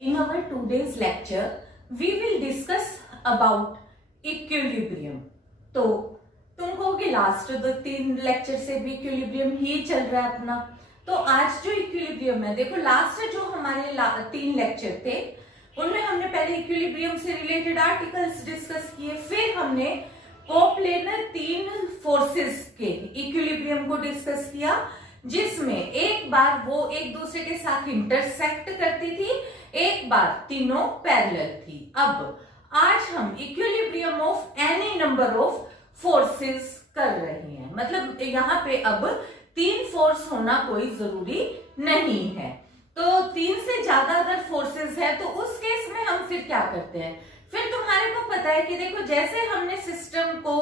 In our today's lecture, we will discuss about equilibrium. तो तुम कहोगे लास्ट 2-3 लेक्चर से भी इक्विलिब्रियम ही चल रहा है अपना। तो आज जो इक्विलिब्रियम है, देखो लास्ट जो हमारे 3 लेक्चर थे उनमें हमने पहले इक्विलिब्रियम से रिलेटेड आर्टिकल्स डिस्कस किए, फिर हमने कोप्लेनर 3 फोर्सेस के इक्विलिब्रियम को डिस्कस किया, जिसमें एक बार वो एक दूसरे के साथ इंटरसेक्ट करती थी, एक बार तीनों पैरेलल थी। अब आज हम equilibrium of any number of forces कर रहे हैं, मतलब यहाँ पे अब 3 फोर्स होना कोई जरूरी नहीं है। तो 3 से ज्यादा अगर फोर्सेस है तो उस केस में हम फिर क्या करते हैं, फिर तुम्हारे को पता है कि देखो जैसे हमने सिस्टम को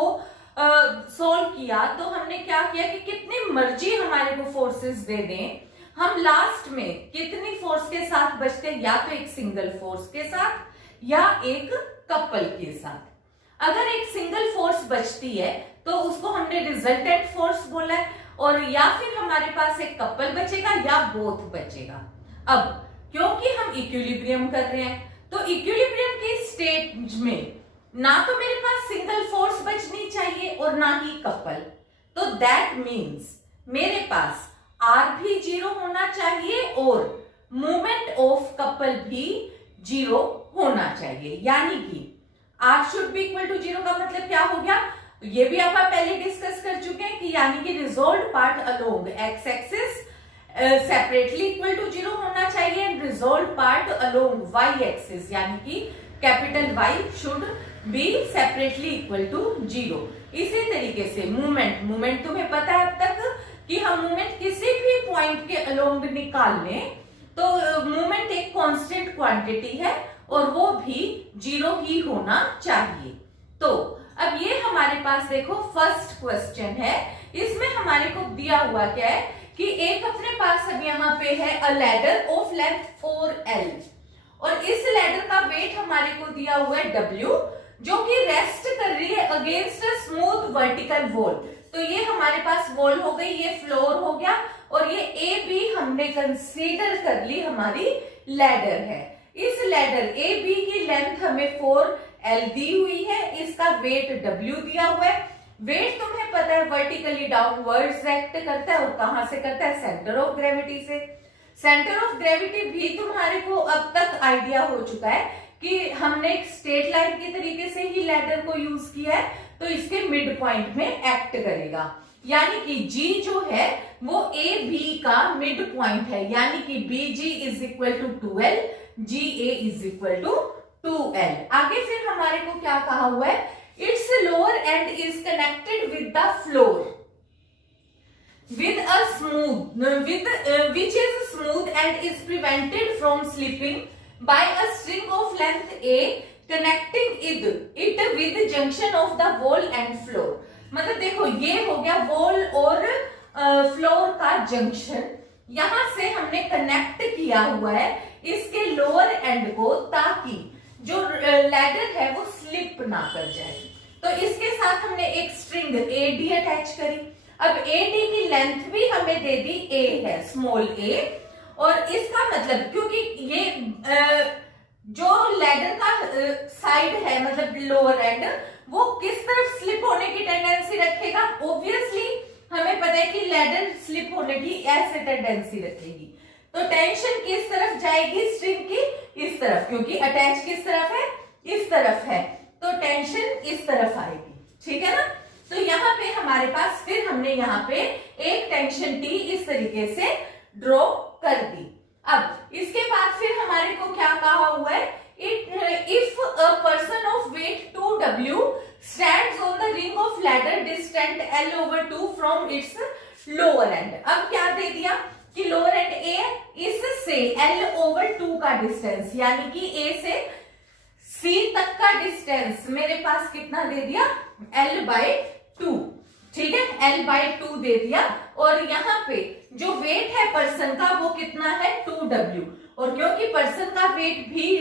सोल्व किया तो हमने क्या किया कि कितनी मर्जी हमारे को फोर्सेस दे दें, हम लास्ट में कितनी फोर्स के साथ बचते हैं, या तो एक सिंगल फोर्स के साथ या एक कपल के साथ। अगर एक सिंगल फोर्स बचती है तो उसको हमने रिजल्टेंट फोर्स बोला है, और या फिर हमारे पास एक कपल बचेगा या बोथ बचेगा। अब क्योंकि हम इक्विलिब्रियम कर रहे हैं तो इक्विलिब्रियम की स्टेट में ना तो मेरे पास सिंगल फोर्स बचनी चाहिए और ना ही कपल, तो दैट मीन्स मेरे पास आर भी 0 होना चाहिए और मूवमेंट ऑफ कपल भी 0 होना चाहिए, यानी कि R should be equal to 0 का मतलब क्या हो गया, ये भी आप पहले डिस्कस कर चुके हैं कि यानी कि resolve part along X axis separately equal to 0 होना चाहिए and resolve part along Y axis यानी कि capital Y should be separately equal to 0। इसी तरीके से मूवमेंट तुम्हें पता है अब तक कि हम मूवमेंट किसी भी पॉइंट के अलोंग निकाल लें तो मूवमेंट एक कांस्टेंट क्वांटिटी है और वो भी 0 ही होना चाहिए। तो अब ये हमारे पास देखो फर्स्ट क्वेश्चन है, इसमें हमारे को दिया हुआ क्या है कि एक अपने पास अब यहाँ पे है अ लैडर ऑफ लेंथ 4L और इस लैडर का वेट हमारे को दिया हुआ है W, जो कि रेस्ट कर रही है against a smooth vertical wall. तो ये हमारे पास वॉल हो गई, ये फ्लोर हो गया और ये ए बी हमने कंसीडर कर ली हमारी लैडर है। इस लैडर ए बी की लेंथ हमें 4L दी हुई है, इसका वेट W दिया हुआ है। वेट तुम्हें पता है वर्टिकली डाउनवर्ड्स एक्ट करता है और कहां से करता है, सेंटर ऑफ ग्रेविटी से। सेंटर ऑफ ग्रेविटी भी तुम्हारे को अब तक आइडिया हो चुका है कि हमने एक स्ट्रेट लाइन के तरीके से ही लैडर को यूज किया है, तो इसके मिड पॉइंट में एक्ट करेगा, यानी कि G जो है वो ए बी का मिड पॉइंट है, यानी कि BG is equal to 2L, GA is equal to 2L। आगे फिर हमारे को क्या कहा हुआ है, it's lower end is connected with the floor with a smooth which is smooth and is prevented from slipping by a string of length A connecting it with junction of the wall and floor। मतलब देखो ये हो गया wall और floor का junction, यहां से हमने कनेक्ट किया हुआ है इसके लोअर एंड को ताकि जो लैडर है वो स्लिप ना कर जाए। तो इसके साथ हमने एक स्ट्रिंग AD अटैच करी। अब AD की लेंथ भी हमें दे दी A है, स्मॉल a, और इसका मतलब क्योंकि ये जो लैडर का साइड है मतलब लोअर एंड वो किस तरफ स्लिप होने की टेंडेंसी रखेगा, ऑब्वियसली हमें पता है कि लैडर स्लिप होने की ऐसे टेंडेंसी रखेगी। तो टेंशन किस तरफ जाएगी स्ट्रिंग की, इस तरफ, क्योंकि अटैच किस तरफ है, इस तरफ है, तो टेंशन इस तरफ आएगी, ठीक है ना। तो यहाँ पे हमारे पास फिर हमने यहाँ पे एक टेंशन T इस तरीके से ड्रॉ कर दी। अब इसके बाद फिर हमारे को क्या कहा हुआ है, if a person of weight 2W stands on the ring of ladder distant L/2 from its lower end. अब क्या दे दिया कि लोअर एंड A, इससे L/2 का डिस्टेंस यानी कि A से C तक का डिस्टेंस मेरे पास कितना दे दिया, L/2, ठीक है, L/2 दे दिया। और यहाँ पे जो वेट है पर्सन का वो कितना है 2W, और क्योंकि पर्सन का वेट भी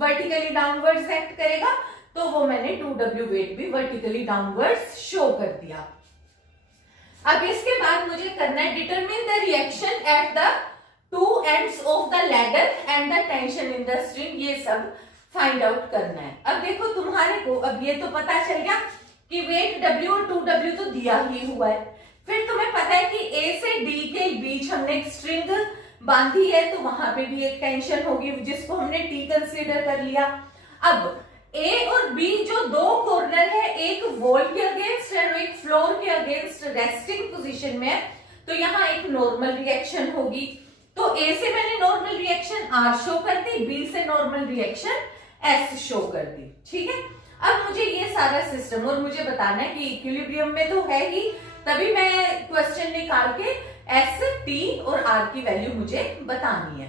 वर्टिकली डाउनवर्ड्स एक्ट करेगा तो वो मैंने 2W वेट भी वर्टिकली डाउनवर्ड्स शो कर दिया। अब इसके बाद मुझे करना है determine the reaction at the two ends of the ladder and the tension in the string, ये सब फाइंड आउट करना है। अब देखो तुम्हारे को अब ये तो पता चल गया कि वेट W और 2W तो दिया ही हुआ है। फिर तुम्हें पता है कि A से D के बीच हमने एक स्ट्रिंग बांधी है, तो वहां पे भी एक टेंशन होगी जिसको हमने T कंसीडर कर लिया। अब A और B जो दो कॉर्नर है, एक वॉल के अगेंस्ट और एक फ्लोर के अगेंस्ट रेस्टिंग पोजीशन में है, तो यहाँ एक नॉर्मल रिएक्शन होगी। तो A से मैंने नॉर्मल रिएक्शन R शो कर दी, B से नॉर्मल रिएक्शन S शो कर दी। ठीक है, अब मुझे ये सारा सिस्टम और मुझे बताना है कि इक्विलिब्रियम में तो है ही, तभी मैं क्वेश्चन निकाल के S, T और R की वैल्यू मुझे बतानी है।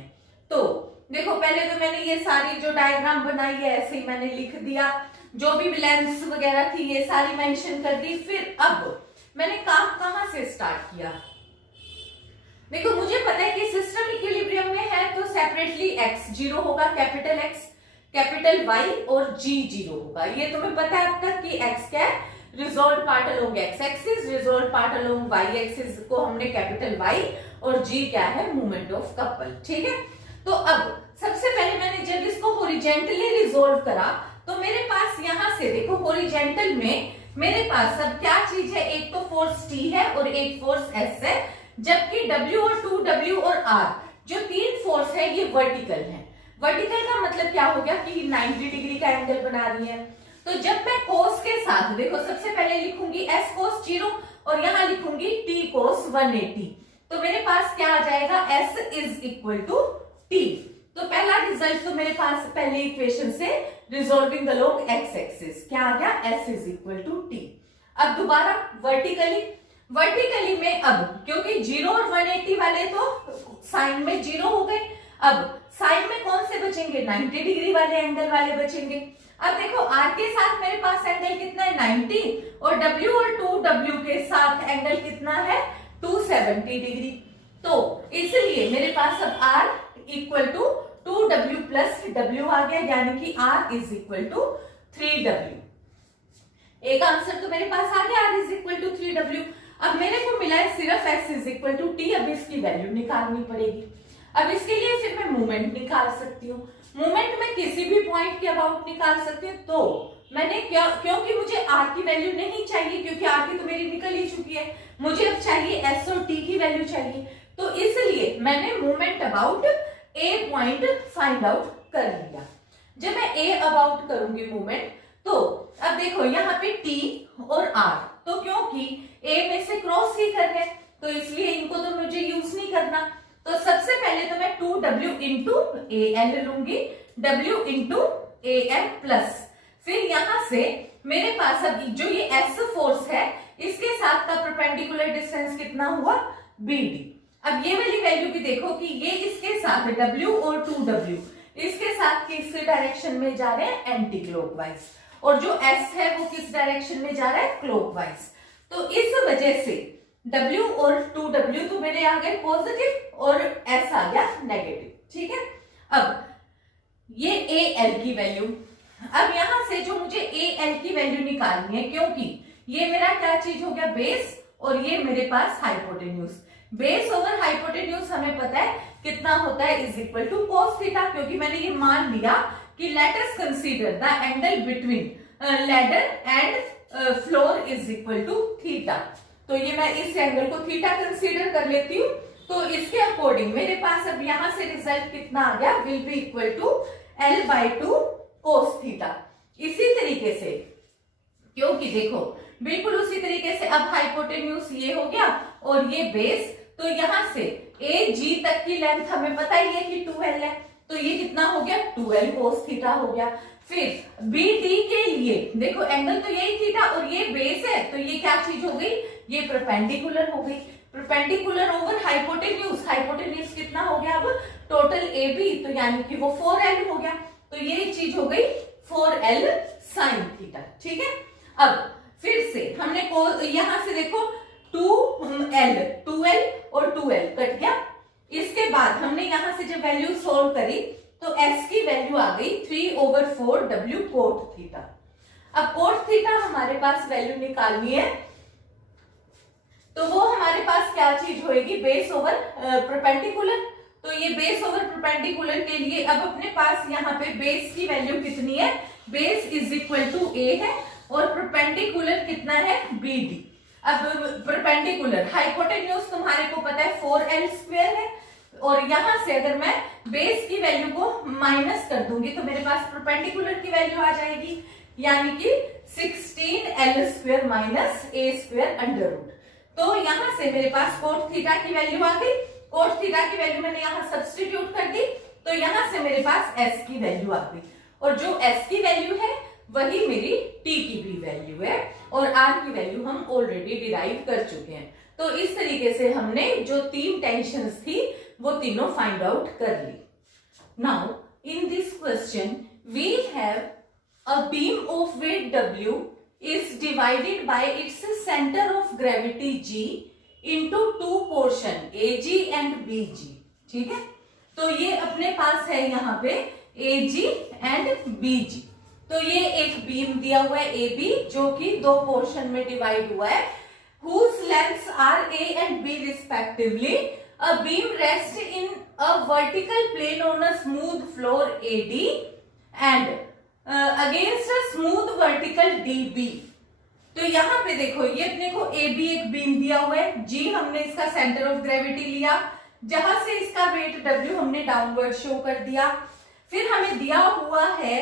तो देखो पहले तो मैंने ये सारी जो डायग्राम बनाई है ऐसे ही मैंने लिख दिया, जो भी लेंस वगैरह थी ये सारी मेंशन कर दी। फिर अब मैंने काम कहां से स्टार्ट किया, देखो मुझे पता है कि सिस्टम इक्विलिब्रियम में है तो सेपरेटली x 0 होगा, कैपिटल X, कैपिटल Y और G 0 होगा। ये तुम्हें पता है अब तक कि x क्या है, resolve part along x axis, resolve part along y axis को हमने कैपिटल Y और G क्या है, मूवमेंट ऑफ कपल। ठीक है, तो अब सबसे पहले मैंने जब इसको हॉरिजॉन्टली रिजॉल्व करा तो मेरे पास यहां से देखो हॉरिजॉन्टल में मेरे पास अब क्या चीज है, एक तो फोर्स T है और एक फोर्स S है, जबकि W और 2W और R जो तीन फोर्स है ये वर्टिकल है। वर्टिकल का मतलब क्या हो गया कि 90 डिग्री का एंगल बना रही है। तो जब मैं कोस के साथ देखो सबसे पहले लिखूंगी S cos 0 और यहां लिखूंगी T cos 180, तो मेरे पास क्या आ जाएगा, S is equal to T। तो पहला रिजल्ट तो मेरे पास पहले इक्वेशन से रिजॉल्विंग अलोंग x एक्सिस क्या आ गया, S is equal to T। अब दोबारा वर्टिकली में अब क्योंकि 0 और 180 वाले तो साइन में 0 हो गए, अब साइन में कौन से बचेंगे, 90 डिग्री वाले एंगल वाले बचेंगे। अब देखो R के साथ मेरे पास एंगल कितना है, 90, और W और 2W के साथ एंगल कितना है, 270 डिग्री। तो इसलिए मेरे पास अब R equal to 2W plus W आ गया, यानी कि R is equal to 3W। एक आंसर तो मेरे पास आ गया, R is equal to 3W। अब मेरे को मिला है सिर्फ S is equal to T, अब इसकी वैल्यू निकालनी पड़ेगी। अब इसके लिए फिर मैं मूवमेंट निकाल सकती हूँ, मूवमेंट में किसी भी पॉइंट के अबाउट निकाल सकती हूँ। तो मैंने क्या, क्योंकि मुझे R की वैल्यू नहीं चाहिए क्योंकि R की तो मेरी निकल ही चुकी है, मुझे अब चाहिए S और T की वैल्यू चाहिए, तो इसलिए मैंने movement about A point find out कर लिया। जब मैं A अबाउट करूंगी मूवमेंट, तो अब देखो यहाँ पे T और R, तो क्योंकि A में से क्रॉस ही कर रहे हैं तो इसलिए इनको तो मुझे यूज नहीं करना। तो सबसे पहले तो मैं 2W इंटू AL लूंगी, W इंटू AM प्लस, फिर यहां से मेरे पास अब जो ये S फोर्स है इसके साथ का परपेंडिकुलर डिस्टेंस कितना हुआ, BD। अब ये वाली वैल्यू भी देखो कि ये इसके साथ W और 2W इसके साथ किस डायरेक्शन में जा रहे हैं, एंटी क्लॉकवाइज, और जो S है वो किस डायरेक्शन में जा रहा है, क्लॉकवाइज। तो इस वजह से W और 2W तो मेरे आ गए पॉजिटिव और S आ गया नेगेटिव। ठीक है, अब ये AL की वैल्यू, अब यहां से जो मुझे AL की वैल्यू निकालनी है, क्योंकि ये मेरा क्या चीज हो गया, बेस, और ये मेरे पास हाइपोटेन्यूज। बेस ओवर हाइपोटेन्यूज हमें पता है कितना होता है, is equal to cos theta, क्योंकि मैंने ये मान लिया कि let us consider the angle between ladder and floor is equal to theta. तो ये मैं इस एंगल को थीटा कंसीडर कर लेती हूँ। तो इसके अकॉर्डिंग मेरे पास अब यहां से रिजल्ट कितना आ गया, will be equal to L/2 cos theta. इसी तरीके से, क्योंकि देखो बिल्कुल उसी तरीके से अब हाइपोटेन्यूज ये हो गया और ये बेस, तो यहां से AG तक की लेंथ हमें पता ही है कि 2L है, तो ये कितना हो गया, 2L cos थीटा हो गया। फिर BD के लिए देखो एंगल तो यही थीटा और ये बेस है, तो ये क्या चीज हो गई, ये परपेंडिकुलर हो गई, परपेंडिकुलर ओवर हाइपोटेन्यूज। हाइपोटेन्यूज कितना हो गया अब, टोटल AB, तो यानी कि वो 4L हो गया, तो ये चीज हो गई 4L sin थीटा। ठीक है, अब फिर से हमने यहां से देखो 2L और 2L कट गया। इसके बाद हमने यहां से जब वैल्यू सोल्व करी तो S की वैल्यू आ गई 3/4W cot थीटा। अब cot थीटा हमारे पास वैल्यू निकालनी है, तो वो हमारे पास क्या चीज होएगी, बेस ओवर परपेंडिकुलर, तो ये बेस ओवर परपेंडिकुलर के लिए अब अपने पास यहाँ पे बेस की वैल्यू कितनी है, बेस इज इक्वल टू ए है और परपेंडिकुलर कितना है, बी डी। अब परपेंडिकुलर हाइपोटेन्यूज तुम्हारे को पता है 4l² है और यहां से अगर मैं बेस की वैल्यू को माइनस कर दूंगी तो मेरे पास परपेंडिकुलर की वैल्यू आ जाएगी, यानी कि 16l² minus a² under root. तो यहां से मेरे पास कोट थीटा की वैल्यू आ गई, कोट थीटा की वैल्यू मैंने यहां सब्स्टिट्यूट कर दी, तो यहां से मेरे पास s की वैल्यू आ गई और जो s की वैल्यू है वही मेरी t की भी वैल्यू है और r की वैल्यू हम ऑलरेडी डिराइव कर चुके हैं। तो इस तरीके से हमने जो 3 टेंशन्स थी वो तीनों फाइंड आउट कर ली। Now in this question we have a beam of weight W is divided by its center of gravity G into 2 portion AG and BG। ठीक है, तो ये अपने पास है यहाँ पे AG and BG। तो ये एक बीम दिया हुआ है AB जो कि 2 पोर्शन में डिवाइड हुआ है, whose lengths are A and B respectively। A beam rests in a vertical plane on a smooth floor AD and against a smooth vertical DB। तो यहाँ पे देखो ये अपने को AB एक बीम दिया हुआ है, G हमने इसका सेंटर ऑफ ग्रेविटी लिया, जहां से इसका वेट W हमने डाउनवर्ड शो कर दिया। फिर हमें दिया हुआ है,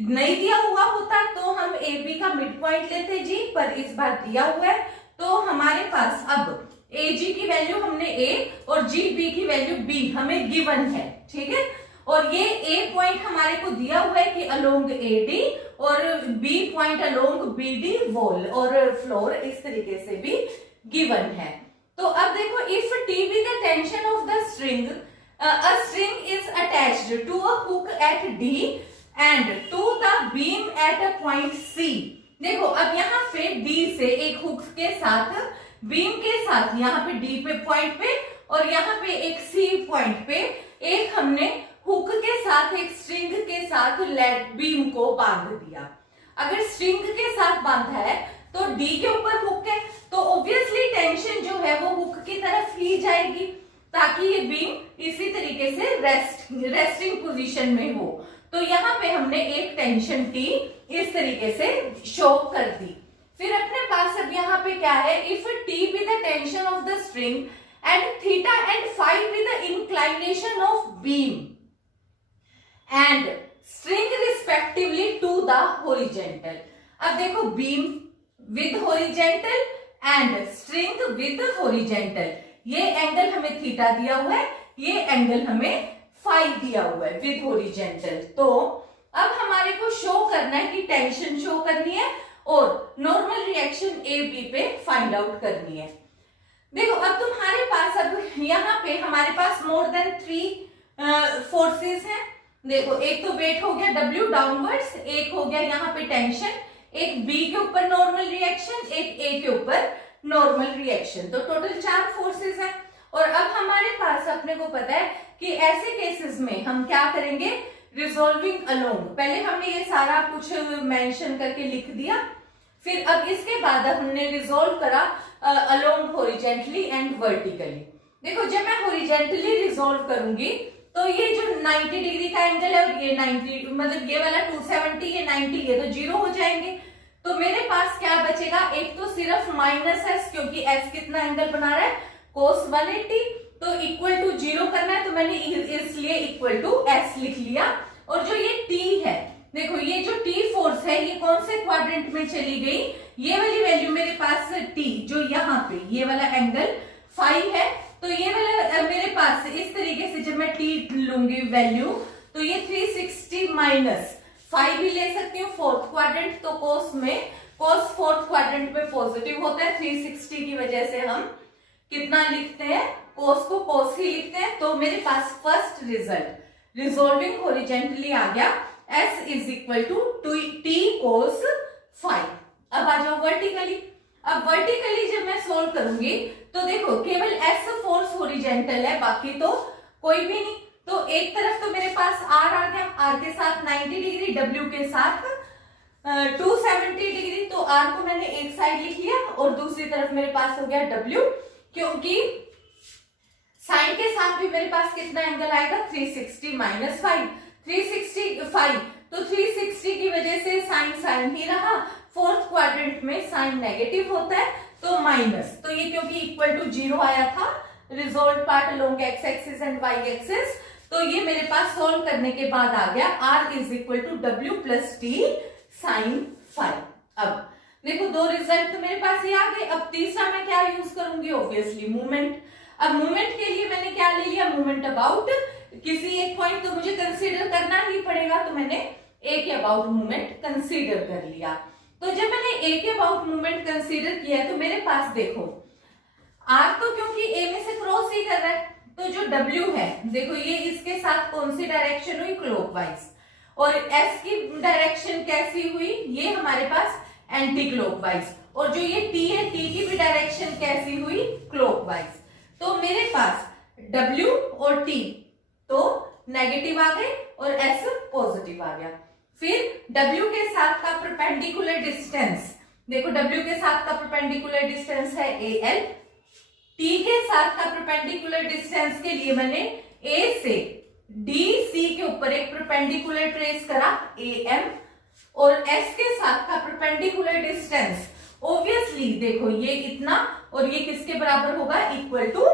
नहीं दिया हुआ होता तो हम AB का मिड पॉइंट लेते जी, पर इस बार दिया हुआ है तो हमारे पास अब AG की वैल्यू हमने A और GB की वैल्यू B हमें गिवन है। ठीक है, और ये A पॉइंट हमारे को दिया हुआ है कि अलोंग AD और B point along BD wall और फ्लोर इस तरीके से भी गिवन है। तो अब देखो if T be the tension of the string, a string is attached to a hook at D and to the beam at a point C। देखो अब यहाँ पे D से एक हुक के साथ बीम के साथ यहाँ पे D पे पॉइंट पे और यहाँ पे एक C पॉइंट पे एक हमने हुक के साथ एक स्ट्रिंग के साथ लेड बीम को बांध दिया। अगर स्ट्रिंग के साथ बांधा है तो D के ऊपर हुक है तो ऑब्वियसली टेंशन जो है वो हुक की तरफ ही जाएगी ताकि ये बीम इसी तरीके से रेस्टिंग पोजीशन में हो। तो यहाँ पे हमने एक टेंशन T इस तरीके से शो कर दी। फिर अपने पास अब यहाँ पे क्या है, if T be the tension of the string and theta and phi be the inclination of beam and string respectively to the horizontal। अब देखो beam with horizontal and string with horizontal, ये एंगल हमें theta दिया हुआ है, ये angle हमें phi दिया हुआ है विद होरिजेंटल। तो अब हमारे को शो करना है कि टेंशन शो करनी है और नॉर्मल रिएक्शन ए बी पे फाइंड आउट करनी है। देखो अब तुम्हारे पास अब यहाँ पे हमारे पास मोर देन 3 फोर्सेस हैं। देखो एक तो वेट हो गया W डाउनवर्ड्स, एक हो गया यहाँ पे टेंशन, एक B के ऊपर नॉर्मल रिएक्शन, एक A के ऊपर नॉर्मल रिएक्शन, तो टोटल 4 फोर्सेस हैं। और अब हमारे पास अपने को पता है कि ऐसे केसेस में हम क्या करेंगे, रिजॉल्विंग अलोंग, पहले हमने ये सारा कुछ मेंशन करके लिख दिया, फिर अब इसके बाद हमने रिजॉल्व करा अलोंग हॉरिजेंटली एंड वर्टिकली। देखो जब मैं हॉरिजेंटली रिजॉल्व करूंगी तो ये जो 90 डिग्री का एंगल है और ये 90 मतलब ये वाला 270 ये 90 ये तो जीरो हो जाएंगे। तो मेरे पास क्या बचेगा, एक तो सिर्फ माइनस एस, क्योंकि एस कितना एंगल बना रहा है कोस 180, तो इक्वल टू जीरो करना है तो मैंने इसलिए इक्वल टू एस लिख लिया। और जो ये टी है, देखो ये जो टी फोर्स है ये कौन से क्वाड्रेंट में चली गई, ये वाली वैल्यू मेरे पास टी जो यहाँ पे ये वाला एंगल 5 है, तो ये वाला मेरे पास इस तरीके से जब मैं टी लूंगी वैल्यू तो ये 360 माइनस 5 भी ले सकती हूँ फोर्थ क्वाड्रेंट, तो कोस में कोस फोर्थ क्वाड्रेंट में पॉजिटिव होता है, 360 की वजह से हम कितना लिखते हैं, कोस को कोस ही लिखते हैं। तो मेरे पास फर्स्ट रिजल्ट रिजॉल्विंग हॉरिजेंटली आ गया, S is equal to T cos 5। अब आ जाओ वर्टिकली। अब वर्टिकली जब मैं सोल्व करूंगी तो देखो केवल S फोर्स हॉरिजेंटल है, बाकी तो कोई भी नहीं। तो एक तरफ तो मेरे पास R आ गया, R के साथ 90 डिग्री, W के साथ 270 डिग्री, तो R को मैंने एक साइड लिख लिया और दूसरी तरफ मेरे पास हो गया W, क्योंकि साइन के साथ भी मेरे पास कितना एंगल आएगा 360 माइनस 5, 365, तो 360 की वजह से साइन साइन ही रहा। फोर्थ क्वाड्रेंट में साइन नेगेटिव होता है तो माइनस, तो ये क्योंकि इक्वल टू 0 आया था resolve part along X axis and Y axis, तो ये मेरे पास सॉल्व करने के बाद आ गया r is equal to W plus T sine 5। अब देखो दो रिजल्ट तो मेरे पास ये आ गए। अब तीसरा मैं क्या यूज करूंगी, ऑब्वियसली मूवमेंट। अब मूवमेंट के लिए मैंने क्या ले लिया, मूवमेंट अबाउट किसी एक पॉइंट तो मुझे कंसीडर करना ही पड़ेगा, तो मैंने ए के अबाउट मूवमेंट कंसीडर कर लिया। तो जब मैंने ए के अबाउट मूवमेंट कंसीडर किया तो मेरे पास देखो आर तो क्योंकि ए में से क्रॉस ही कर रहा है, तो जो डब्ल्यू है देखो ये इसके साथ कौन सी डायरेक्शन हुई, क्लॉकवाइज, और एस की डायरेक्शन कैसी हुई, ये हमारे पास एंटी क्लॉकवाइज, और जो ये टी है टी की भी डायरेक्शन कैसी हुई, क्लॉकवाइज। तो मेरे पास डब्ल्यू और टी तो नेगेटिव आ गए और एस पॉजिटिव आ गया। फिर डब्ल्यू के साथ का परपेंडिकुलर डिस्टेंस, देखो डब्ल्यू के साथ का परपेंडिकुलर डिस्टेंस है ए एल, टी के साथ का परपेंडिकुलर डिस्टेंस के लिए मैंने ए से डी सी के ऊपर एक परपेंडिकुलर ट्रेस करा ए एम, और एस के साथ का परपेंडिकुलर डिस्टेंस ऑब्वियसली देखो ये इतना, और ये किसके बराबर होगा, इक्वल टू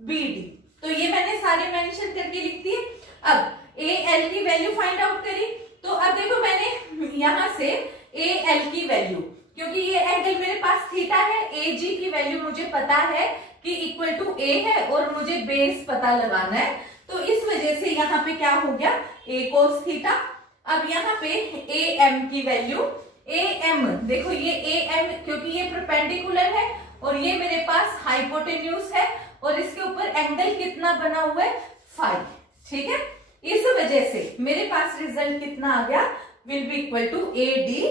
बी डी। तो ये मैंने सारे मेंशन करके लिख दिए। अब ए एल की वैल्यू फाइंड आउट करी, तो अब देखो मैंने यहां से ए एल की वैल्यू, क्योंकि ये एंगल मेरे पास थीटा है, ए जी की वैल्यू मुझे पता है कि इक्वल टू ए है और मुझे बेस पता लगाना है, तो इस वजह से यहाँ पे क्या हो गया, ए कोस थीटा। अब यहाँ पे ए एम की वैल्यू, ए एम देखो ये ए एम क्योंकि ये परपेंडिकुलर है और ये मेरे पास हाइपोटेन्यूज है, और इसके ऊपर एंगल कितना बना हुआ है, 5, ठीक है। इस वजह से मेरे पास रिजल्ट कितना आ गया, will be equal to A D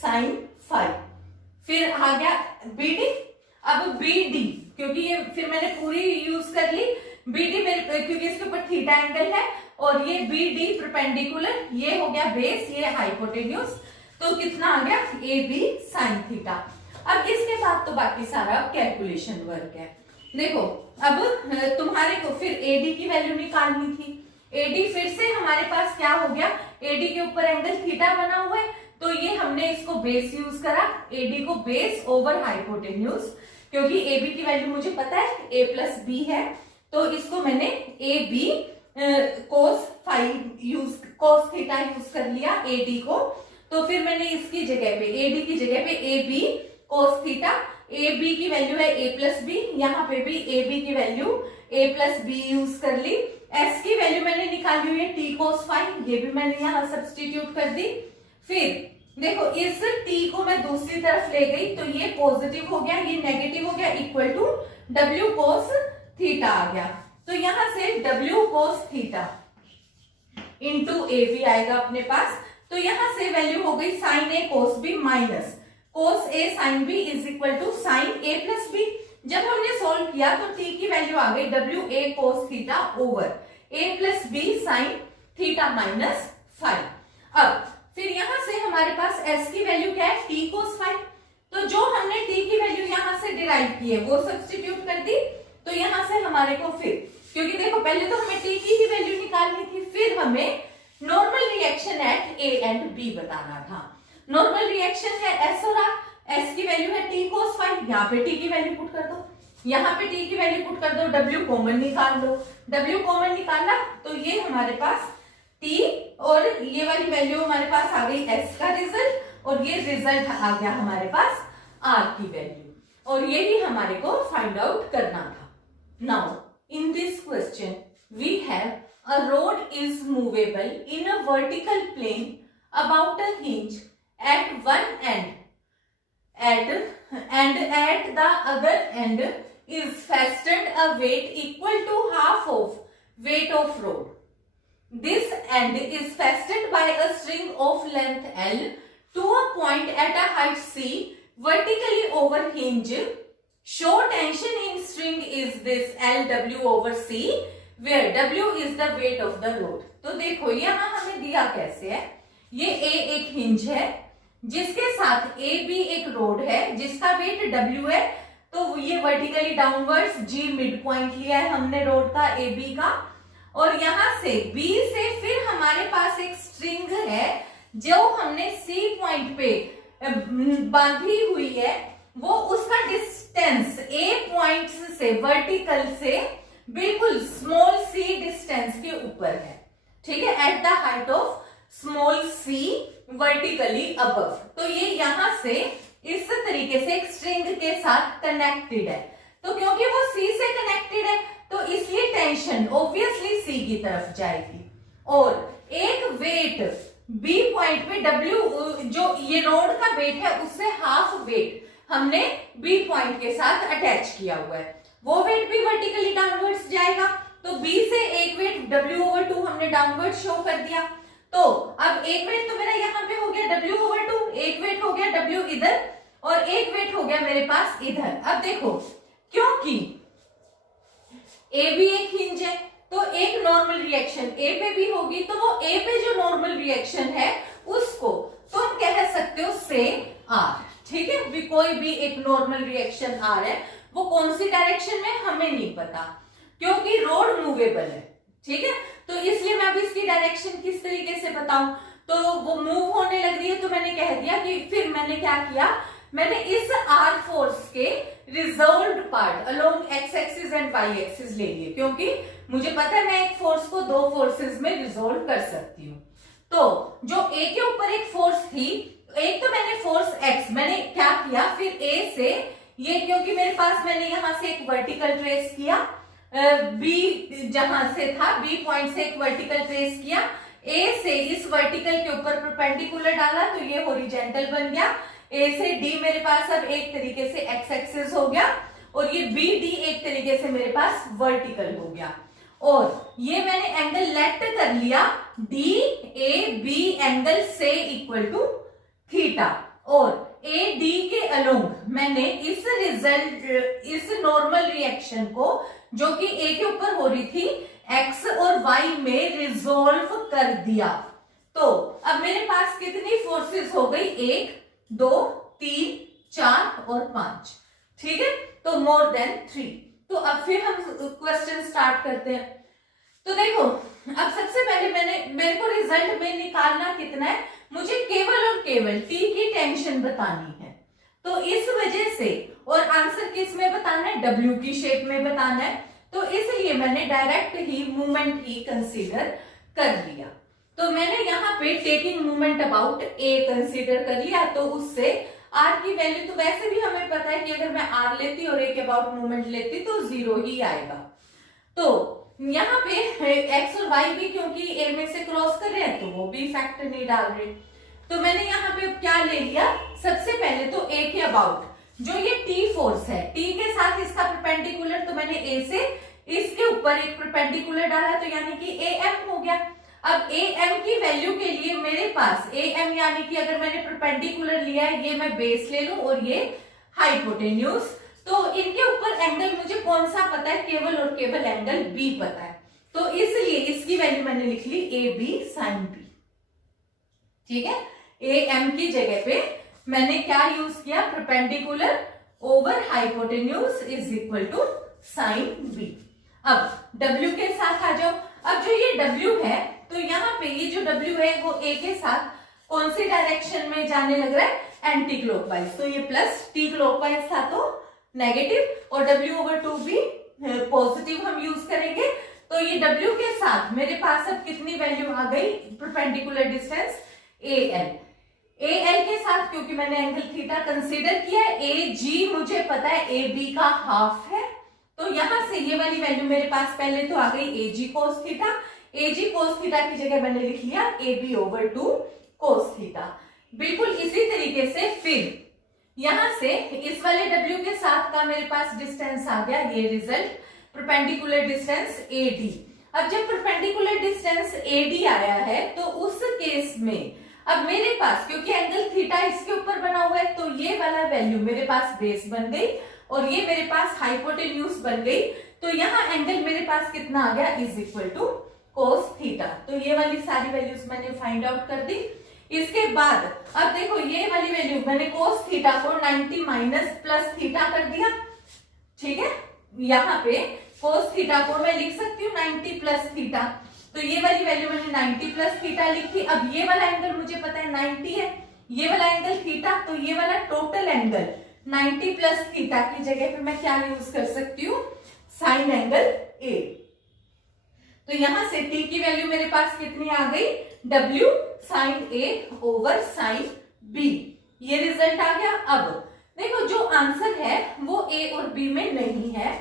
sine 5। फिर आ गया बी डी। अब बी डी क्योंकि ये फिर मैंने पूरी यूज कर ली, बी डी मेरे क्योंकि इसके ऊपर थीटा एंगल है, और ये बी डी परपेंडिकुलर, ये हो गया बेस, ये हाइपोटेन्यूज, तो कितना आ गया ए बी साइन थीटा। अब इसके बाद तो बाकी सारा कैलकुलेशन वर्क है। देखो अब तुम्हारे को फिर एडी की वैल्यू निकालनी थी, एडी फिर से हमारे पास क्या हो गया, एडी के ऊपर एंगल थीटा बना हुआ है, तो ये हमने इसको बेस यूज करा, एडी को बेस ओवर हाइपोटेन्यूज, क्योंकि ए बी की वैल्यू मुझे पता है ए प्लस बी है, तो इसको मैंने A B cos 5 use, cos theta use कर लिया ए डी को। तो फिर मैंने इसकी जगह पे ए डी की जगह पे A B cos theta, A B की वैल्यू है ए प्लस बी, यहाँ पे भी ए बी की value A plus B use कर ली। एस की वैल्यू मैंने निकाली हुई है टी कोस 5, ये भी मैंने यहाँ सब्सटीट्यूट कर दी। फिर देखो इस t को मैं दूसरी तरफ ले गई तो ये पॉजिटिव हो गया, ये नेगेटिव हो गया, equal to w cos theta आ गया। तो यहां से w cos theta into A B आएगा अपने पास, तो यहां से वैल्यू हो गई sine A cos B minus cos A sine B is equal to sine A plus B. जब हमने सोल्व किया तो t की वैल्यू आ गई w a cos theta over a plus B sine theta minus 5। अब फिर यहां से हमारे पास s की वैल्यू क्या है, t कोस 5, तो जो हमने t की वैल्यू यहां से डिराइव की है वो सब्स्टिट्यूट कर दी। तो यहां से हमारे को फिर, क्योंकि देखो पहले तो हमें t की ही वैल्यू निकालनी थी, फिर हमें normal reaction at a and b बताना था। नॉर्मल रिएक्शन है s और r, s की वैल्यू है t कोस 5, यहाँ पे t की वैल्यू पुट कर दो, यहाँ पे t की वैल्यू पुट कर दो, w कॉमन निकाल दो, w कॉमन निकाला तो ये हमारे पास t और ये वाली वैल्यू हमारे पास आ गई s का रिजल्ट, और ये रिजल्ट आ गया हमारे पास r की वैल्यू, और यही हमारे को फाइंड आउट करना था। Now in this question we have a rod is movable in a vertical plane about a hinge at one end and at the other end is fastened a weight equal to half of weight of rod. This end is fastened by a string of length L to a point at a height C vertically over hinge. Show tension in string is this LW over C where W is the weight of the rod. तो देखो यहाँ हमें दिया कैसे है, ये A एक hinge है जिसके साथ AB एक रोड है जिसका वेट W है, तो ये वर्टिकली डाउनवर्ड्स, जी मिड पॉइंट लिया है हमने रोड का ए बी का, और यहां से बी से फिर हमारे पास एक स्ट्रिंग है जो हमने सी पॉइंट पे बांधी हुई है, वो उसका डिस्टेंस ए पॉइंट से वर्टिकल से बिल्कुल स्मॉल सी डिस्टेंस के ऊपर है, ठीक है, at the height of small C vertically above. तो ये यहां से इस तरीके से एक स्ट्रिंग के साथ कनेक्टेड है, तो क्योंकि वो सी से कनेक्टेड है तो इसलिए टेंशन ऑब्वियसली सी की तरफ जाएगी, और एक वेट बी पॉइंट पे डब्ल्यू, जो ये रोड का वेट है उससे हाफ वेट हमने बी पॉइंट के साथ अटैच किया हुआ है, वो वेट भी वर्टिकली डाउनवर्ड्स जाएगा, तो बी से एक वेट W/2 हमने डाउनवर्ड शो कर दिया। तो अब एक वेट तो मेरा यहाँ पे हो गया W/2, एक वेट हो गया W इधर, और एक वेट हो गया मेरे पास इधर। अब देखो, क्योंकि ए भी एक हिंज है तो एक नॉर्मल रिएक्शन ए पे भी होगी, तो वो ए पे जो नॉर्मल रिएक्शन है उसको तुम कह सकते हो से आर, ठीक है, भी कोई भी एक नॉर्मल रिएक्शन आर है, वो कौन सी डायरेक्शन में हमें नहीं पता क्योंकि रोड मूवेबल है, ठीक है, तो इसलिए मैं अब इसकी डायरेक्शन किस तरीके से बताऊं, तो वो मूव होने लग रही है, तो मैंने कह दिया कि फिर मैंने क्या किया, मैंने इस आर फोर्स के resolved part along X axis and Y axis ले लिए, क्योंकि मुझे पता है मैं एक फोर्स को दो फोर्सेस में रिजोल्व कर सकती हूँ। तो जो ए के ऊपर एक फोर्स थी, एक तो मैंने फोर्स एक्स, मैंने क्या किया फिर ए से ये, क्योंकि मेरे पास मैंने यहां से एक वर्टिकल ट्रेस किया, बी जहां से था बी पॉइंट से एक वर्टिकल ट्रेस किया, ए से इस वर्टिकल के ऊपर परपेंडिकुलर डाला तो ये हॉरिजॉन्टल बन गया, ए से डी मेरे पास अब एक तरीके से एक्स एक्सिस हो गया, और ये बी डी एक तरीके से मेरे पास वर्टिकल हो गया, और ये मैंने एंगल लेट कर लिया डी ए बी एंगल से इक्वल टू थीटा, और ए डी के अलोंग मैंने इस रिजल्ट, इस नॉर्मल रिएक्शन को जो कि ए के ऊपर हो रही थी एक्स और वाई में रिजोल्व कर दिया। तो अब मेरे पास कितनी फोर्सेस हो गई, 1 2 3 4 और 5, ठीक है, तो मोर देन 3। तो अब फिर हम क्वेश्चन स्टार्ट करते हैं। तो देखो, अब सबसे पहले मेरे को रिजल्ट में निकालना कितना है, मुझे केवल और केवल टी की टेंशन बतानी है, तो इस वजह से, और आंसर किस में बताना है, डब्ल्यू की शेप में बताना है, तो इसलिए मैंने डायरेक्ट ही मूवमेंट ही कंसीडर कर लिया। तो मैंने यहाँ पे taking movement about A consider कर लिया, तो उससे आर की वैल्यू, तो वैसे भी हमें पता है कि अगर मैं आर लेती और ए के अबाउट मूवमेंट लेती तो 0 ही आएगा। तो यहाँ पे एक्स और वाई भी क्योंकि ए में से क्रॉस कर रहे हैं तो वो भी फैक्टर नहीं डाल रहे, तो मैंने यहाँ पे क्या ले लिया, सबसे पहले तो ए के अबाउट जो ये टी फोर्स है, टी के साथ इसका परपेंडिकुलर, तो मैंने ए से इसके ऊपर एक परपेंडिकुलर डाला, तो यानी कि ए एम हो गया। अब ए एम की वैल्यू के लिए मेरे पास ए एम, यानी कि अगर मैंने परपेंडिकुलर लिया है, ये मैं बेस ले लूं और ये हाइपोटेन्यूज, तो इनके ऊपर एंगल मुझे कौन सा पता है, केवल और केवल एंगल बी पता है, तो इसलिए इसकी वैल्यू मैंने लिख ली ए बी साइन बी, ठीक है, ए एम की जगह पे मैंने क्या यूज किया, perpendicular over hypotenuse is equal to sine B. अब W के साथ आ जाओ, अब जो ये W है, तो यहाँ पे ये जो W है वो A के साथ कौन सी डायरेक्शन में जाने लग रहा है, एंटी क्लॉकवाइज, तो ये प्लस टी क्लॉकवाइज था तो नेगेटिव, और W/2 भी पॉजिटिव हम यूज करेंगे, तो ये W के साथ मेरे पास अब कितनी वैल्यू आ गई, परपेंडिकुलर डिस्टेंस AL के साथ, क्योंकि मैंने एंगल थीटा कंसीडर किया है, AG मुझे पता है AB का हाफ है, तो यहां से ये वाली वैल्यू मेरे पास पहले तो आ गई AG cos theta, AG cos theta की जगह मैंने लिख लिया AB/2 cos थीटा। बिल्कुल इसी तरीके से फिर यहां से इस वाले W के साथ का मेरे पास डिस्टेंस आ गया, ये रिजल्ट परपेंडिकुलर डिस्टेंस AD। अब जब परपेंडिकुलर डिस्टेंस AD आया है तो उस केस में अब मेरे पास, क्योंकि एंगल थीटा इसके ऊपर बना हुआ है, तो ये वाला वैल्यू मेरे पास बेस बन गई और ये मेरे पास हाइपोटेन्यूज बन गई, तो यहाँ एंगल मेरे पास कितना आ गया, is equal to cos theta. तो ये वाली सारी वैल्यूज मैंने फाइंड आउट कर दी। इसके बाद अब देखो, ये वाली वैल्यू मैंने कोस थीटा को 90 माइनस प्लस थीटा कर दिया, ठीक है, यहाँ पे cos थीटा को मैं लिख सकती हूँ 90 प्लस थीटा, तो ये वाली वैल्यू मैंने 90 प्लस थीटा लिखी। अब ये वाला एंगल मुझे पता है 90 है, ये वाला एंगल थीटा, तो ये वाला टोटल एंगल 90 प्लस थीटा की जगह पे मैं क्या यूज कर सकती हूँ, साइन एंगल ए। तो यहां से t की वैल्यू मेरे पास कितनी आ गई, w साइन ए ओवर साइन b, ये रिजल्ट आ गया। अब देखो जो आंसर है वो a और b में नहीं है,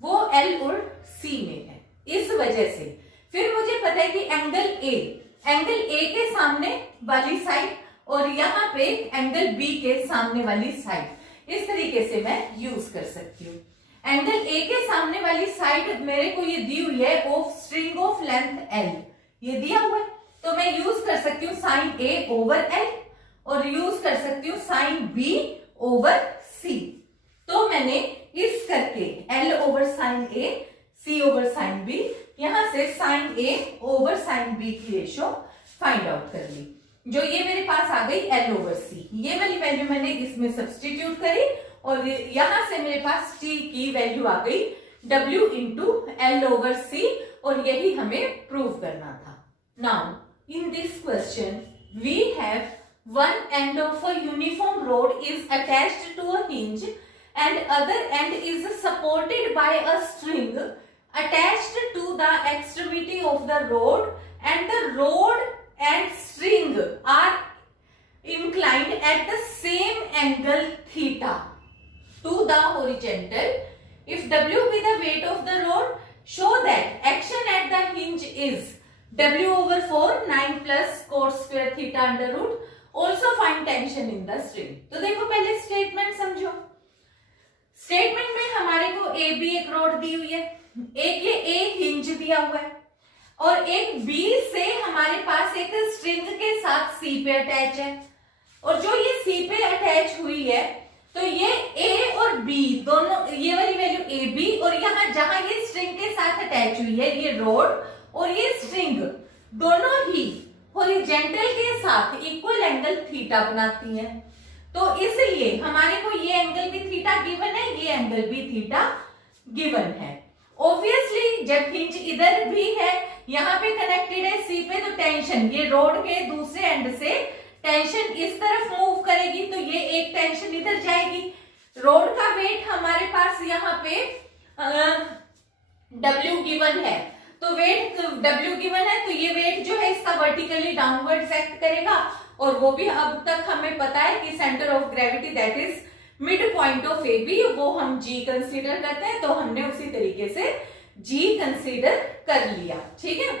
वो l और c में है। इस वजह से फिर मुझे पता है कि एंगल a के सामने वाली साइड और यहाँ पे एंगल b के सामने वाली साइड, इस तरीके से मैं यूज कर सकती हूँ। एंगल a के सामने वाली साइड मेरे को ये दी हुई है of string of length l, ये दिया हुआ है, तो मैं यूज कर सकती हूँ साइन a ओवर l और यूज कर सकती हूँ साइन b ओवर c। तो मैंने इस करके l over sine a, c over sine b, यहां से sine a over sine b की रेशो फाइंड आउट कर ली, जो ये मेरे पास आ गई l ओवर c। ये वाली वैल्यू मैंने इसमें सब्स्टिट्यूट करी और यहां से मेरे पास t की वैल्यू आ गई w into L over c, और यही हमें प्रूव करना था। Now in this question we have one end of a uniform rod is attached to a hinge and other end is supported by a string attached to the extremity of the rod, and the rod and string are inclined at the same angle theta to the horizontal. If W be the weight of the rod, show that action at the hinge is W over 4 9 plus cos square theta under root. Also find tension in the string. तो देखो पहले statement समझो। Statement में हमारे को A B एक road दी हुई है, एक ये ए हिंज दिया हुआ है और एक बी से हमारे पास एक स्ट्रिंग के साथ सी पे अटैच है, और जो ये सी पे अटैच हुई है तो ये ए और बी दोनों, ये वाली वैल्यू ए बी, और यहाँ जहां ये स्ट्रिंग के साथ अटैच हुई है ये रोड और ये स्ट्रिंग दोनों ही हॉरिजॉन्टल के साथ इक्वल एंगल थीटा बनाती हैं। तो इसलिए हमारे को ये एंगल भी थीटा गिवन है, ये एंगल भी थीटा गिवन है। ऑब्वियसली जब हिंज इधर भी है, यहाँ पे कनेक्टेड है सी पे, तो टेंशन ये रोड के दूसरे एंड से टेंशन इस तरफ मूव करेगी, तो ये एक टेंशन इधर जाएगी। रोड का वेट हमारे पास यहाँ पे W गिवन है, तो वेट W गिवन है, तो ये वेट जो है इसका वर्टिकली डाउनवर्ड्स एक्ट करेगा, और वो भी अब तक हमें पता है कि centre of gravity that is mid point of A B, वो हम G कंसीडर करते हैं, तो हमने उसी तरीके से G कंसीडर कर लिया। ठीक है,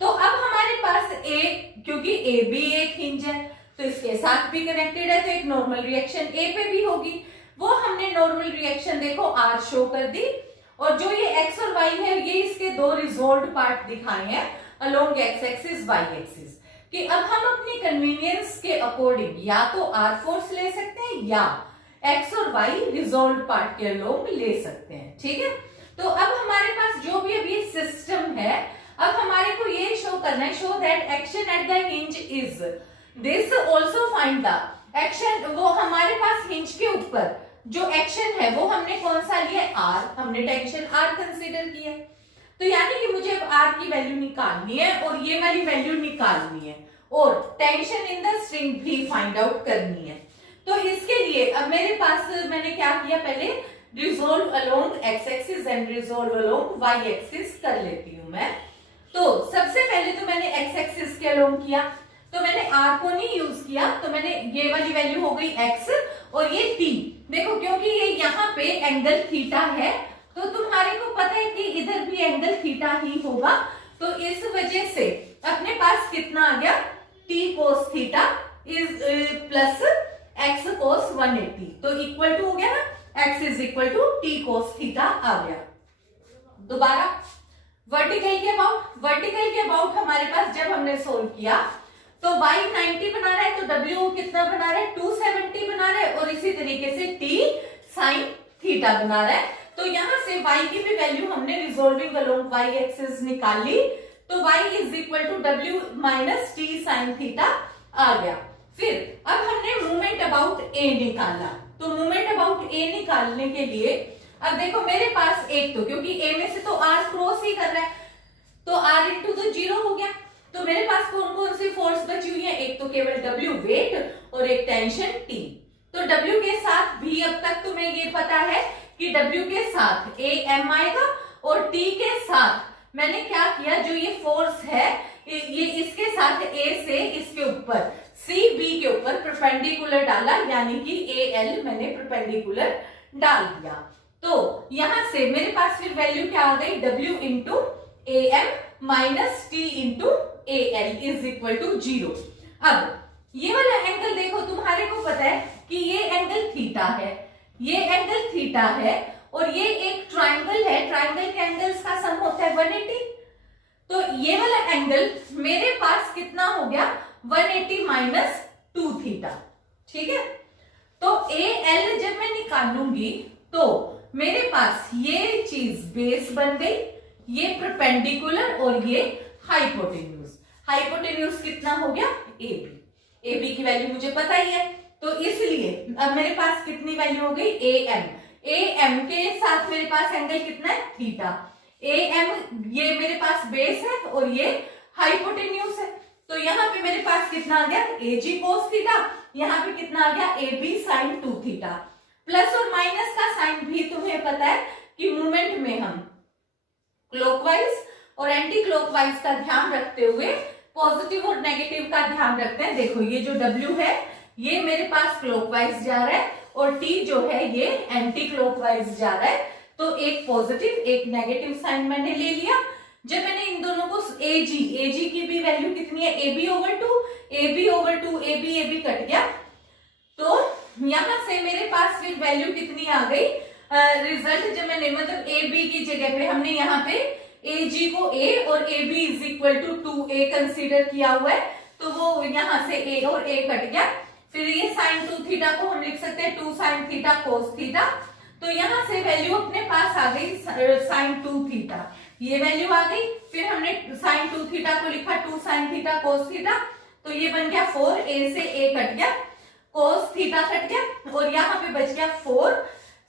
तो अब हमारे पास A, क्योंकि ए बी एक हिंज है तो इसके साथ भी कनेक्टेड है, तो एक नॉर्मल रिएक्शन ए पे भी होगी। वो हमने नॉर्मल रिएक्शन देखो R शो कर दी, और जो ये x और y है ये इसके दो रिजॉल्व पार्ट दिखाए हैं along x axis y axis, कि अब हम अपनी कन्वीनियंस के अकॉर्डिंग या तो R फोर्स ले सकते हैं या x और y रिजॉल्व पार्ट के अलोंग ले सकते हैं। ठीक है, तो अब हमारे पास जो भी अभी सिस्टम है, अब हमारे को ये शो करना है, show that action at the hinge is this, also find the action. वो हमारे पास हिंज के ऊपर जो एक्शन है वो हमने कौन सा लिया, R, हमने टेंशन R कंसीडर किया, तो यानी कि मुझे अब R की वैल्यू निकालनी है और ये वाली वैल्यू निकालनी है, और टेंशन इन द स्ट्रिंग भी फाइंड आउट करनी है। तो इसके लिए अब मेरे पास मैंने क्या किया, पहले resolve along x axis and resolve along y axis कर लेती हूं मैं। तो सबसे पहले तो मैंने x एक्सिस के अलोंग किया, तो मैंने R को नहीं यूज किया, तो मैंने ये वाली वैल्यू हो गई x और ये t। देखो क्योंकि ये यहाँ पे एंगल थीटा है, तो तुम्हारे को पता है कि इधर भी एंगल थीटा ही होगा, तो इस वजह से अपने पास कितना आ गया, t cos theta is plus x cos 180, तो इक्वल टू हो गया ना, x is equal to t cos theta आ गया। दोबारा वर्टिकल के अबाउट हमारे पास जब हमने सोल्व किया तो y 90 बना रहा है, तो w कितना बना रहा है, 270 बना रहा है, और इसी तरीके से t sin थीटा बना रहा है। तो यहां से y की भी वैल्यू हमने रिजोल्विंग अलोंग y एक्सिस निकाल ली, तो y is equal to w minus t sin theta आ गया। फिर अब हमने मूवमेंट अबाउट a निकाला, तो मूवमेंट अबाउट a निकालने के लिए अब देखो मेरे पास एक तो, क्योंकि ए में से तो आर क्रॉस ही कर रहा है, तो आर इंटू तो 0 हो गया। तो मेरे पास कौन कौन सी फोर्स बची हुई है, एक तो केवल डब्ल्यू वेट और एक टेंशन टी। तो डब्ल्यू के साथ भी अब तक तुम्हें ये पता है कि डब्ल्यू के साथ ए एम आएगा, और टी के साथ मैंने क्या किया, जो ये फोर्स है ये इसके साथ ए से इसके ऊपर सी बी के ऊपर परपेंडिकुलर डाला, यानी कि ए एल मैंने परपेंडिकुलर डाल दिया। तो यहां से मेरे पास फिर वैल्यू क्या आ गई, W into A M minus T into A L is equal to 0। अब ये वाला एंगल देखो, तुम्हारे को पता है कि ये एंगल थीटा है, ये एंगल थीटा है, और ये एक ट्राइंगल है, ट्राइंगल के एंगल्स का सम होता है 180। तो ये वाला एंगल मेरे पास कितना हो गया, 180 माइनस 2 थीटा। ठीक है, तो ए एल जब मैं निकालूंगी तो मेरे पास ये चीज बेस बन गई, ये परपेंडिकुलर और ये हाइपोटेन्यूज। हाइपोटेन्यूज कितना हो गया, ए बी। ए बी की वैल्यू मुझे पता ही है, तो इसलिए अब मेरे पास कितनी वैल्यू हो गई, ए एम। ए एम के साथ मेरे पास एंगल कितना है, थीटा। ए एम ये मेरे पास बेस है और ये हाइपोटेन्यूज है, तो यहाँ पे मेरे पास कितना आ गया, ए जी कोस थीटा। यहाँ पे कितना आ गया, A B sine 2 theta. Plus और माइनस का साइन भी तुम्हें पता है कि मूवमेंट में हम क्लॉकवाइज और एंटी क्लॉकवाइज का ध्यान रखते हुए पॉजिटिव और नेगेटिव का ध्यान रखते हैं। देखो ये जो W है ये मेरे पास क्लॉकवाइज जा रहा है, और T जो है ये एंटी क्लॉकवाइज जा रहा है। तो एक पॉजिटिव एक नेगेटिव साइन मैंने ले लिया। जब मैंने इन दोनों को AG की भी वैल्यू कितनी है, AB over 2, AB over 2, AB cut गया, तो यहां से मेरे पास फिर वैल्यू कितनी आ गई, रिजल्ट जब मैंने मतलब AB की जगह पे हमने यहाँ पे AG को A और AB is equal to 2A consider किया हुआ है, तो वो यहां से A और A कट गया। फिर ये साइन 2 थीटा को हम लिख सकते हैं 2 साइन थीटा कोस थीटा। तो यहां से वैल्यू अपने पास आ गई साइन 2 थीटा, ये वैल्यू आ गई। फिर हमने साइन 2 थीटा को लिखा 2 साइन थीटा कोस थीटा, तो ये बन गया 4, A से A कट गया, कोस थीटा कट गया, और यहाँ पे बच गया 4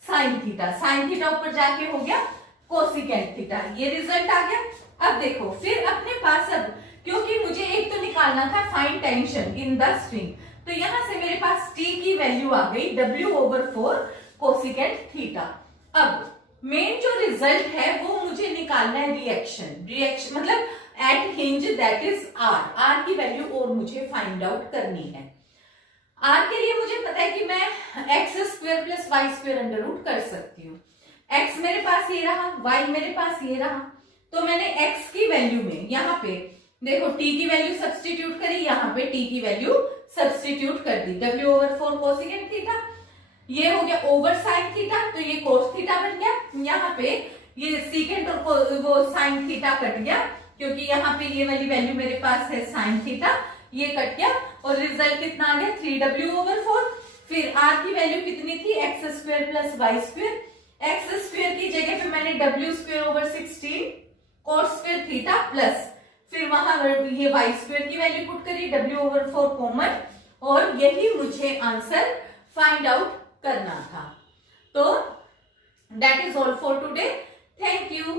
साइन थीटा। साइन थीटा ऊपर जाके हो गया कोसिकेंट थीटा, ये रिजल्ट आ गया। अब देखो फिर अपने पास अब, क्योंकि मुझे एक तो निकालना था fine tension in the string, तो यहां से मेरे पास T की वैल्यू आ गई W ओवर 4 कोसिकेंट थीटा। अब मेन जो रिजल्ट है वो मुझे निकालना है रिएक्शन मतलब at hinge that is R की वैल्यू और मुझे फाइंड आउट करनी है। R के लिए मुझे पता है कि मैं x square plus Y square under root कर सकती हूँ। x मेरे पास ये रहा, y मेरे पास ये रहा, तो मैंने x की वैल्यू में यहाँ पे देखो t की वैल्यू सब्स्टिट्यूट करी, यहाँ पे t की वैल्यू सब्स्टिट्यूट कर दी, W ओवर 4 कोसिकेंट थीटा, ये हो गया ओवर साइन थीटा, तो ये कोस थीटा बन गया। यहाँ पे ये सीकेंट और वो साइन थीटा कट गया, क्योंकि यहाँ पे ये वाली वैल्यू मेरे पास है साइन थीटा, ये कट गया, और रिजल्ट कितना आ गया 3W ओवर 4। फिर R की वैल्यू कितनी थी, X square plus Y square. X square की जगह पे मैंने W square over 16 cos square theta plus फिर वहां ये वाई स्क्वायर की वैल्यू पुट करी, W ओवर 4 कॉमन, और यही मुझे आंसर फाइंड आउट करना था। तो that is all for today, thank you.